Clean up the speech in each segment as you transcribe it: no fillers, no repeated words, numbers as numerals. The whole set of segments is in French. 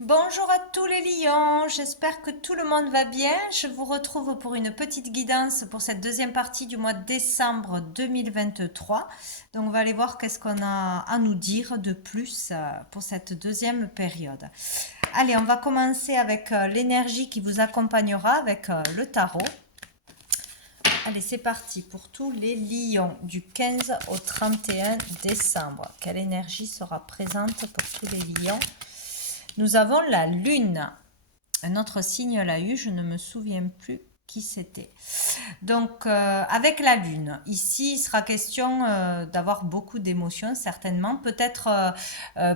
Bonjour à tous les lions, j'espère que tout le monde va bien. Je vous retrouve pour une petite guidance pour cette deuxième partie du mois de décembre 2023. Donc on va aller voir qu'est-ce qu'on a à nous dire de plus pour cette deuxième période. Allez, on va commencer avec l'énergie qui vous accompagnera avec le tarot. Allez, c'est parti pour tous les lions du 15 au 31 décembre. Quelle énergie sera présente pour tous les lions? Nous avons la lune. Un autre signe l'a eu, je ne me souviens plus qui c'était. Donc, avec la lune, ici, il sera question d'avoir beaucoup d'émotions, certainement. Peut-être,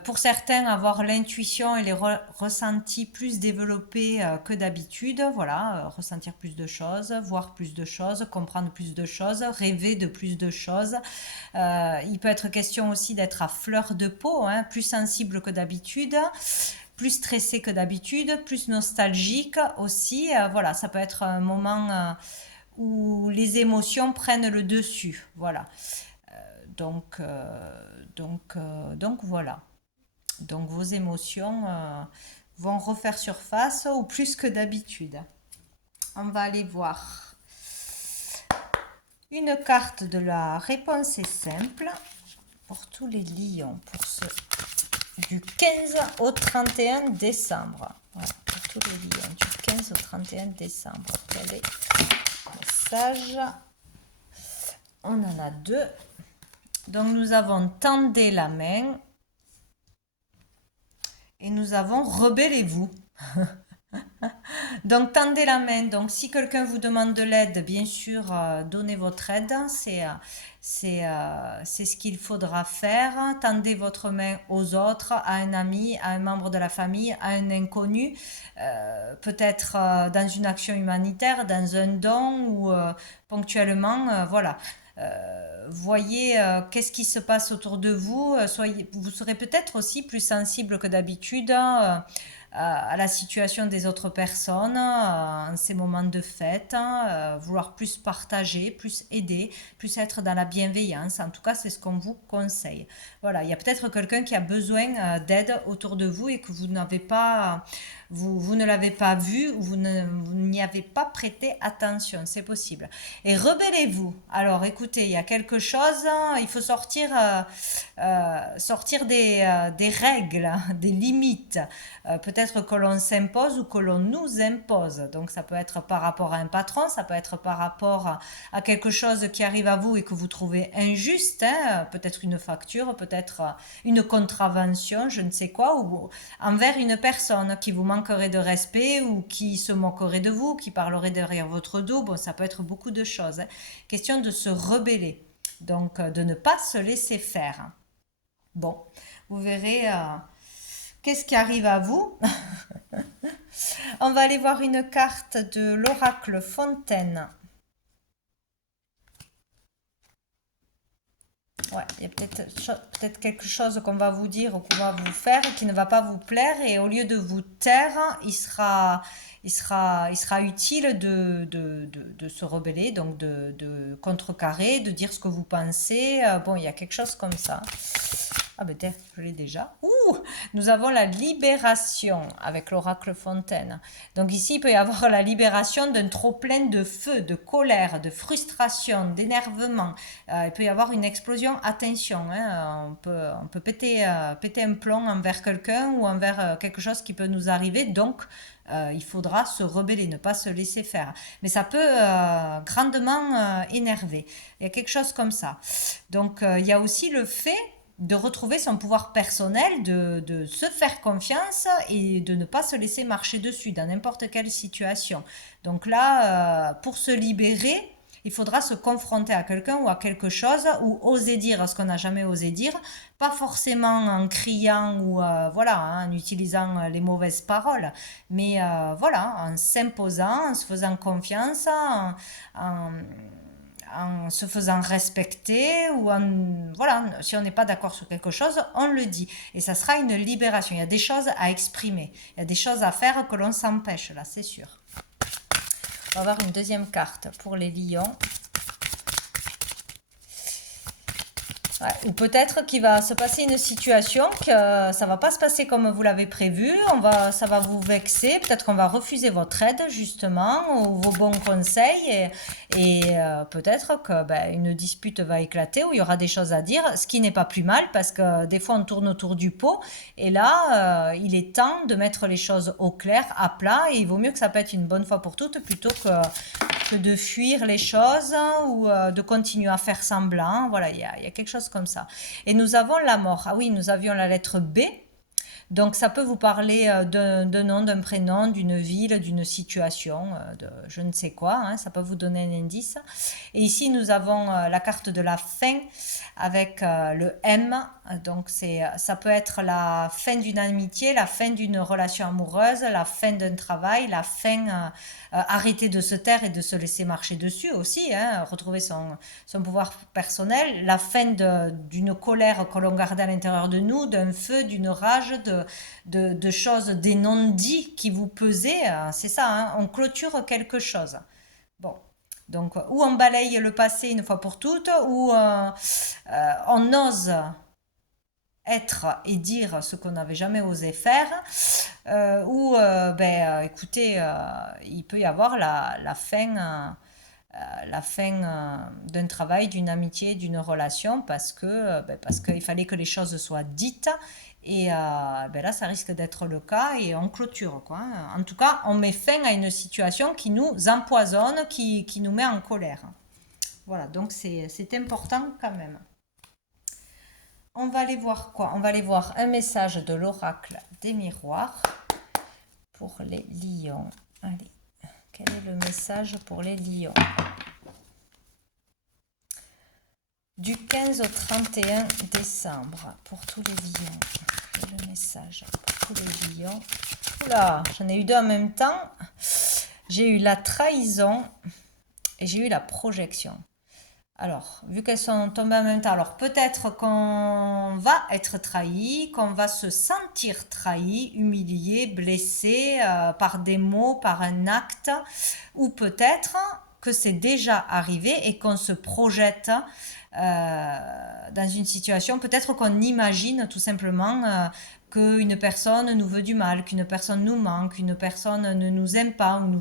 pour certains, avoir l'intuition et les ressentis plus développés que d'habitude. Voilà, ressentir plus de choses, voir plus de choses, comprendre plus de choses, rêver de plus de choses. Il peut être question aussi d'être à fleur de peau, hein, plus sensible que d'habitude, plus stressé que d'habitude, plus nostalgique aussi. Voilà, ça peut être un moment où les émotions prennent le dessus. Voilà. Donc, donc voilà. Donc vos émotions vont refaire surface ou plus que d'habitude. On va aller voir une carte de la réponse est simple pour tous les lions pour ce du 15 au 31 décembre. Voilà, pour tous les lions du 15 au 31 décembre. Quel est le message? On en a deux. Donc nous avons tendez la main et nous avons rebellez-vous. Donc tendez la main. Donc si quelqu'un vous demande de l'aide, bien sûr, donnez votre aide. C'est ce qu'il faudra faire. Tendez votre main aux autres, à un ami, à un membre de la famille, à un inconnu, peut-être dans une action humanitaire, dans un don ou ponctuellement, voilà. Voyez qu'est-ce qui se passe autour de vous. Vous serez peut-être aussi plus sensible que d'habitude à la situation des autres personnes en ces moments de fête, vouloir plus partager, plus aider, plus être dans la bienveillance. En tout cas, c'est ce qu'on vous conseille. Voilà, il y a peut-être quelqu'un qui a besoin d'aide autour de vous et que vous n'avez pas, vous ne l'avez pas vu ou vous n'y avez pas prêté attention. C'est possible. Et rebellez-vous. Alors, écoutez, il y a quelque chose, il faut sortir des règles, des limites. Peut-être que l'on s'impose ou que l'on nous impose. Donc ça peut être par rapport à un patron, ça peut être par rapport à quelque chose qui arrive à vous et que vous trouvez injuste, hein, peut-être une facture, peut-être une contravention, je ne sais quoi, ou envers une personne qui vous manquerait de respect ou qui se moquerait de vous, qui parlerait derrière votre dos. Bon, ça peut être beaucoup de choses, hein. Question de se rebeller, donc de ne pas se laisser faire. Bon, vous verrez qu'est-ce qui arrive à vous. On va aller voir une carte de l'oracle Fontaine. Ouais, il y a peut-être quelque chose qu'on va vous dire ou qu'on va vous faire qui ne va pas vous plaire et au lieu de vous taire, il sera utile de se rebeller, donc de contrecarrer, de dire ce que vous pensez. Bon, il y a quelque chose comme ça. Ah ben tiens, je l'ai déjà. Ouh, nous avons la libération avec l'oracle Fontaine. Donc ici, il peut y avoir la libération d'un trop-plein de feu, de colère, de frustration, d'énervement. Il peut y avoir une explosion. Attention, hein, on peut péter un plomb envers quelqu'un ou envers quelque chose qui peut nous arriver. Donc, il faudra se rebeller, ne pas se laisser faire. Mais ça peut grandement énerver. Il y a quelque chose comme ça. Donc, il y a aussi le fait de retrouver son pouvoir personnel, de se faire confiance et de ne pas se laisser marcher dessus dans n'importe quelle situation. Donc là, pour se libérer, il faudra se confronter à quelqu'un ou à quelque chose ou oser dire ce qu'on n'a jamais osé dire, pas forcément en criant ou voilà, hein, en utilisant les mauvaises paroles, mais voilà, en s'imposant, en se faisant confiance, en, en se faisant respecter ou en voilà, si on n'est pas d'accord sur quelque chose, on le dit et ça sera une libération. Il y a des choses à exprimer, il y a des choses à faire que l'on s'empêche là, c'est sûr. On va avoir une deuxième carte pour les lions. Ouais, ou peut-être qu'il va se passer une situation que ça va pas se passer comme vous l'avez prévu, ça va vous vexer, peut-être qu'on va refuser votre aide justement, ou vos bons conseils, et peut-être que ben, une dispute va éclater, où il y aura des choses à dire, ce qui n'est pas plus mal, parce que des fois on tourne autour du pot, et là, il est temps de mettre les choses au clair, à plat, et il vaut mieux que ça pète une bonne fois pour toutes, plutôt que de fuir les choses ou de continuer à faire semblant. Voilà, il y a quelque chose comme ça. Et nous avons la mort. Ah oui, nous avions la lettre B. Donc ça peut vous parler d'un nom, d'un prénom, d'une ville, d'une situation, de je ne sais quoi, hein, ça peut vous donner un indice. Et ici nous avons la carte de la fin avec le M, donc ça peut être la fin d'une amitié, la fin d'une relation amoureuse, la fin d'un travail, la fin, arrêter de se taire et de se laisser marcher dessus aussi, hein, retrouver son pouvoir personnel, la fin d'une colère que l'on gardait à l'intérieur de nous, d'un feu, d'une rage, de choses, des non-dits qui vous pesaient, c'est ça, hein, on clôture quelque chose. Bon, donc ou on balaye le passé une fois pour toutes, ou on ose être et dire ce qu'on n'avait jamais osé faire, ou écoutez, il peut y avoir la fin d'un travail, d'une amitié, d'une relation, parce qu'il fallait que les choses soient dites. Et là, ça risque d'être le cas et on clôture, quoi, hein. En tout cas, on met fin à une situation qui nous empoisonne, qui nous met en colère. Voilà, donc c'est important quand même. On va aller voir quoi? On va aller voir un message de l'oracle des miroirs pour les lions. Allez, quel est le message pour les lions? Du 15 au 31 décembre, pour tous les lions. Le message pour tous les lions. Oula, j'en ai eu deux en même temps. J'ai eu la trahison et j'ai eu la projection. Alors, vu qu'elles sont tombées en même temps, alors peut-être qu'on va être trahi, qu'on va se sentir trahi, humilié, blessé par des mots, par un acte, ou peut-être que c'est déjà arrivé et qu'on se projette dans une situation, peut-être qu'on imagine tout simplement qu'une personne nous veut du mal, qu'une personne nous manque, qu'une personne ne nous aime pas, ou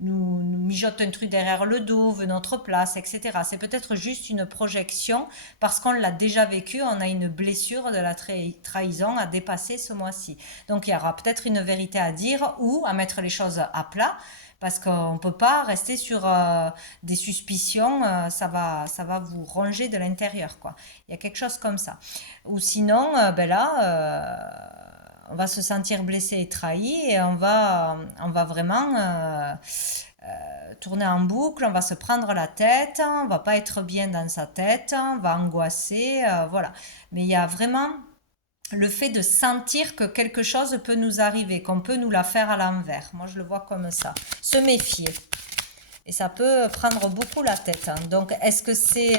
nous mijote un truc derrière le dos, veut notre place, etc. C'est peut-être juste une projection parce qu'on l'a déjà vécu, on a une blessure de la trahison à dépasser ce mois-ci. Donc il y aura peut-être une vérité à dire ou à mettre les choses à plat, parce qu'on ne peut pas rester sur des suspicions, ça va vous ronger de l'intérieur, quoi. Il y a quelque chose comme ça. Ou sinon, on va se sentir blessé et trahi et on va vraiment tourner en boucle, on va se prendre la tête, on va pas être bien dans sa tête, on va angoisser, voilà. Mais il y a vraiment le fait de sentir que quelque chose peut nous arriver, qu'on peut nous la faire à l'envers. Moi, je le vois comme ça. Se méfier. Et ça peut prendre beaucoup la tête, hein. Donc, est-ce que c'est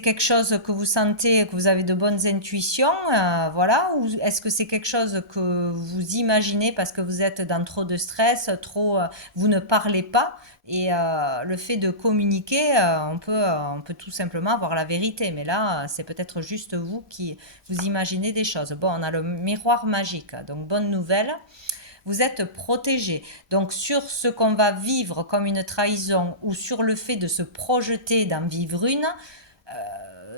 quelque chose que vous sentez, que vous avez de bonnes intuitions, voilà, ou est-ce que c'est quelque chose que vous imaginez parce que vous êtes dans trop de stress, vous ne parlez pas, et le fait de communiquer, on peut tout simplement avoir la vérité, mais là, c'est peut-être juste vous qui vous imaginez des choses. Bon, on a le miroir magique, donc bonne nouvelle. Vous êtes protégé. Donc sur ce qu'on va vivre comme une trahison ou sur le fait de se projeter d'en vivre une,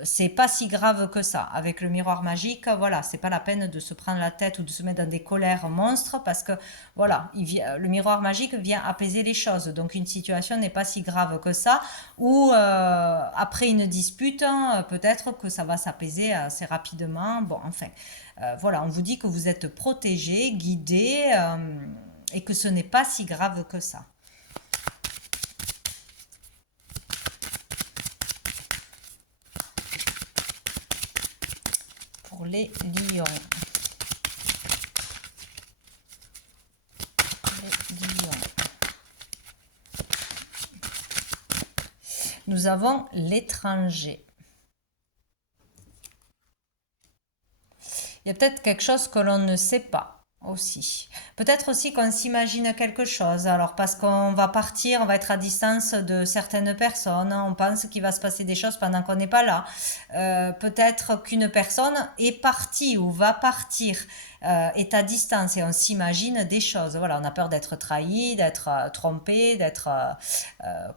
c'est pas si grave que ça. Avec le miroir magique, voilà, c'est pas la peine de se prendre la tête ou de se mettre dans des colères monstres, parce que voilà, le miroir magique vient apaiser les choses. Donc une situation n'est pas si grave que ça. Ou après une dispute, peut-être que ça va s'apaiser assez rapidement. Bon, enfin, voilà, on vous dit que vous êtes protégé, guidé, et que ce n'est pas si grave que ça. Pour les lions. Nous avons l'étranger. Il y a peut-être quelque chose que l'on ne sait pas. aussi. Peut-être aussi qu'on s'imagine quelque chose. Alors parce qu'on va partir, on va être à distance de certaines personnes, on pense qu'il va se passer des choses pendant qu'on n'est pas là. Peut-être qu'une personne est partie ou va partir, est à distance et on s'imagine des choses. Voilà, on a peur d'être trahi, d'être trompé, d'être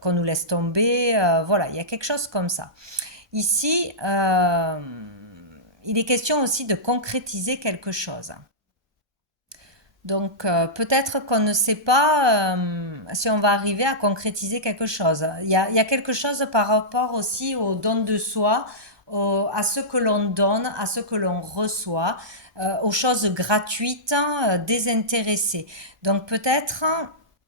qu'on nous laisse tomber. Voilà, il y a quelque chose comme ça. Ici, il est question aussi de concrétiser quelque chose. Donc peut-être qu'on ne sait pas si on va arriver à concrétiser quelque chose. Il y a quelque chose par rapport aussi au don de soi, à ce que l'on donne, à ce que l'on reçoit, aux choses gratuites, désintéressées. Donc peut-être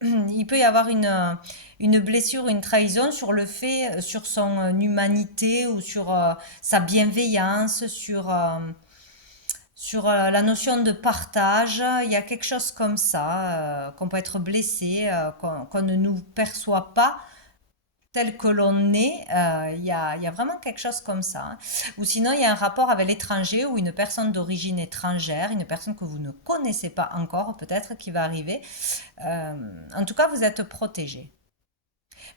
il peut y avoir une blessure, une trahison sur le fait, sur son humanité ou sur sa bienveillance, sur la notion de partage, il y a quelque chose comme ça, qu'on peut être blessé, qu'on ne nous perçoit pas tel que l'on est. Il y a vraiment quelque chose comme ça, hein. Ou sinon, il y a un rapport avec l'étranger ou une personne d'origine étrangère, une personne que vous ne connaissez pas encore, peut-être, qui va arriver. En tout cas, vous êtes protégé.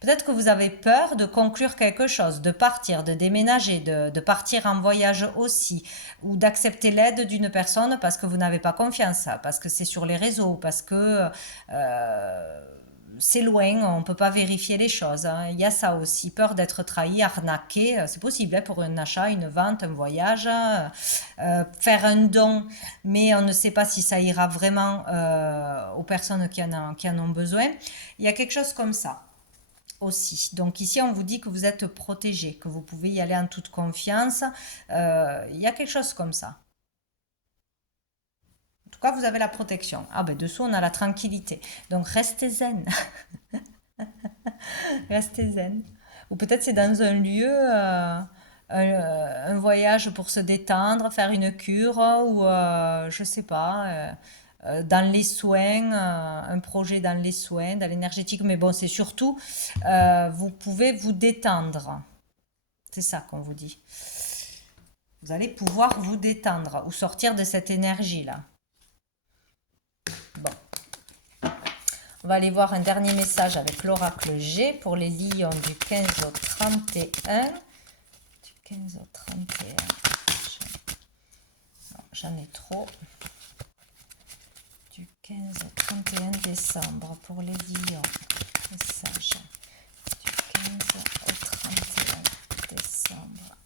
Peut-être que vous avez peur de conclure quelque chose, de partir, de déménager, de partir en voyage aussi, ou d'accepter l'aide d'une personne parce que vous n'avez pas confiance, parce que c'est sur les réseaux, parce que c'est loin, on ne peut pas vérifier les choses, hein. Il y a ça aussi, peur d'être trahi, arnaqué, c'est possible, hein, pour un achat, une vente, un voyage, faire un don, mais on ne sait pas si ça ira vraiment aux personnes qui en ont besoin. Il y a quelque chose comme ça aussi. Donc ici, on vous dit que vous êtes protégé, que vous pouvez y aller en toute confiance. Il y a quelque chose comme ça. En tout cas, vous avez la protection. Ah ben dessous, on a la tranquillité. Donc restez zen. Restez zen. Ou peut-être c'est dans un lieu, un voyage pour se détendre, faire une cure, ou je sais pas, dans les soins, un projet dans les soins, dans l'énergétique. Mais bon, c'est surtout, vous pouvez vous détendre. C'est ça qu'on vous dit. Vous allez pouvoir vous détendre ou sortir de cette énergie-là. Bon. On va aller voir un dernier message avec l'oracle G pour les lions du 15 au 31. Du 15 au 31. Non, j'en ai trop. Du 15 au 31 décembre pour les lions. Message. Du 15 au 31 décembre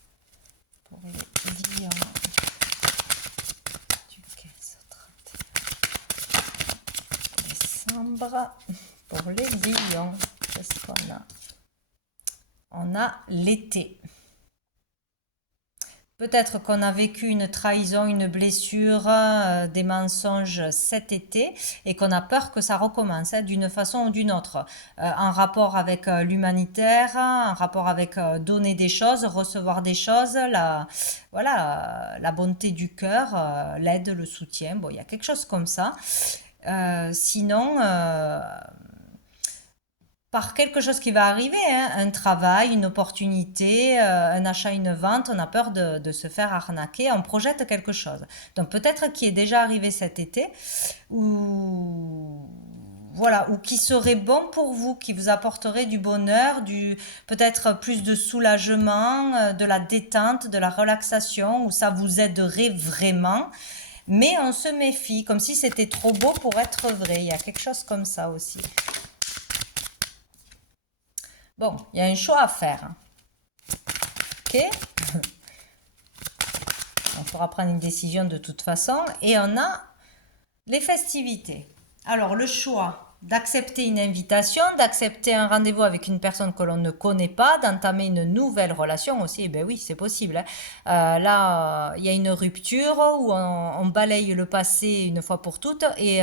pour les lions. Du 15 au 31 décembre pour les lions. Qu'est-ce qu'on a? On a l'été. Peut-être qu'on a vécu une trahison, une blessure, des mensonges cet été et qu'on a peur que ça recommence, hein, d'une façon ou d'une autre. En rapport avec l'humanitaire, en rapport avec donner des choses, recevoir des choses, voilà, la bonté du cœur, l'aide, le soutien. Bon, il y a quelque chose comme ça. Sinon, par quelque chose qui va arriver, hein, un travail, une opportunité, un achat, une vente, on a peur de se faire arnaquer, on projette quelque chose. Donc peut-être qui est déjà arrivé cet été, ou voilà, ou qui serait bon pour vous, qui vous apporterait du bonheur, peut-être plus de soulagement, de la détente, de la relaxation, où ça vous aiderait vraiment. Mais on se méfie, comme si c'était trop beau pour être vrai. Il y a quelque chose comme ça aussi. Bon, il y a un choix à faire. Ok? On faudra prendre une décision de toute façon. Et on a les festivités. Alors, le choix d'accepter une invitation, d'accepter un rendez-vous avec une personne que l'on ne connaît pas, d'entamer une nouvelle relation aussi, eh ben oui, c'est possible, hein. Là, il y a une rupture où on balaye le passé une fois pour toutes et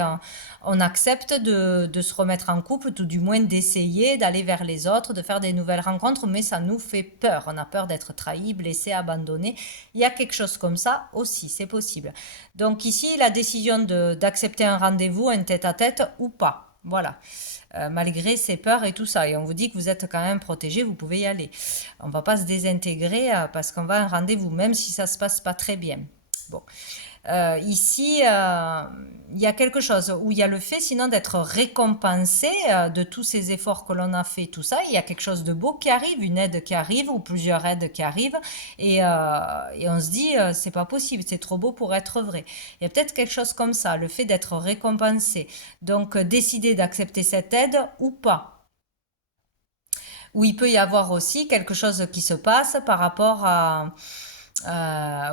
on accepte de se remettre en couple, tout du moins d'essayer, d'aller vers les autres, de faire des nouvelles rencontres, mais ça nous fait peur. On a peur d'être trahi, blessé, abandonné. Il y a quelque chose comme ça aussi, c'est possible. Donc ici, la décision d'accepter un rendez-vous, un tête-à-tête ou pas. Voilà. Malgré ses peurs et tout ça. Et on vous dit que vous êtes quand même protégé, vous pouvez y aller. On ne va pas se désintégrer parce qu'on va à un rendez-vous, même si ça ne se passe pas très bien. Bon. Ici, il y a quelque chose où il y a le fait sinon d'être récompensé de tous ces efforts que l'on a fait, tout ça. Il y a quelque chose de beau qui arrive, une aide qui arrive ou plusieurs aides qui arrivent et on se dit c'est pas possible, c'est trop beau pour être vrai. Il y a peut-être quelque chose comme ça, le fait d'être récompensé. Donc décider d'accepter cette aide ou pas. Ou il peut y avoir aussi quelque chose qui se passe par rapport à,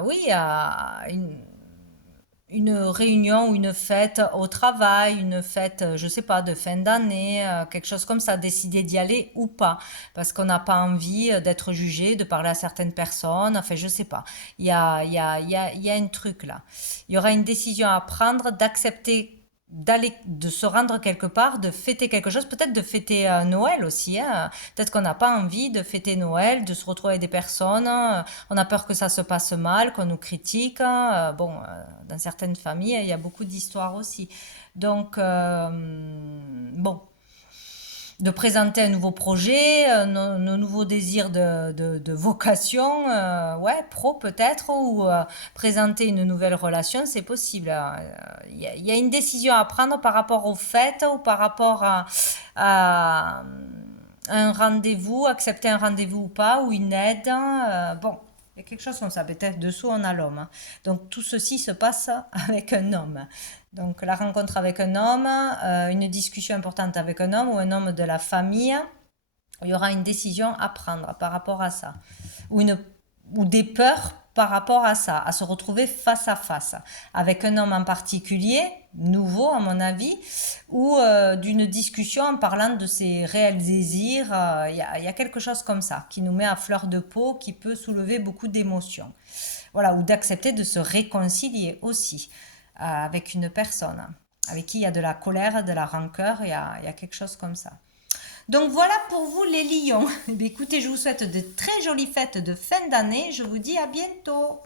oui, à une réunion ou une fête au travail, une fête, je sais pas, de fin d'année, quelque chose comme ça, décider d'y aller ou pas, parce qu'on n'a pas envie d'être jugé, de parler à certaines personnes, enfin, je sais pas. Il y a un truc là. Il y aura une décision à prendre d'accepter d'aller de se rendre quelque part, de fêter quelque chose, peut-être de fêter Noël aussi, hein. Peut-être qu'on n'a pas envie de fêter Noël, de se retrouver avec des personnes, on a peur que ça se passe mal, qu'on nous critique, hein. Bon, dans certaines familles, il y a beaucoup d'histoires aussi. Donc, bon, de présenter un nouveau projet, nos nouveaux désirs de vocation, ouais, pro peut-être, ou présenter une nouvelle relation, c'est possible. Il y a une décision à prendre par rapport aux fêtes ou par rapport à un rendez-vous, accepter un rendez-vous ou pas, ou une aide. Bon, il y a quelque chose comme ça, peut-être dessous on a l'homme, hein. Donc tout ceci se passe avec un homme. Donc la rencontre avec un homme, une discussion importante avec un homme ou un homme de la famille, il y aura une décision à prendre par rapport à ça. Ou, une, ou des peurs par rapport à ça, à se retrouver face à face avec un homme en particulier, nouveau à mon avis, ou d'une discussion en parlant de ses réels désirs. Il y a quelque chose comme ça qui nous met à fleur de peau, qui peut soulever beaucoup d'émotions. Voilà, ou d'accepter de se réconcilier aussi avec une personne avec qui il y a de la colère, de la rancœur, il y a quelque chose comme ça. Donc voilà pour vous les lions. Écoutez, je vous souhaite de très jolies fêtes de fin d'année. Je vous dis à bientôt.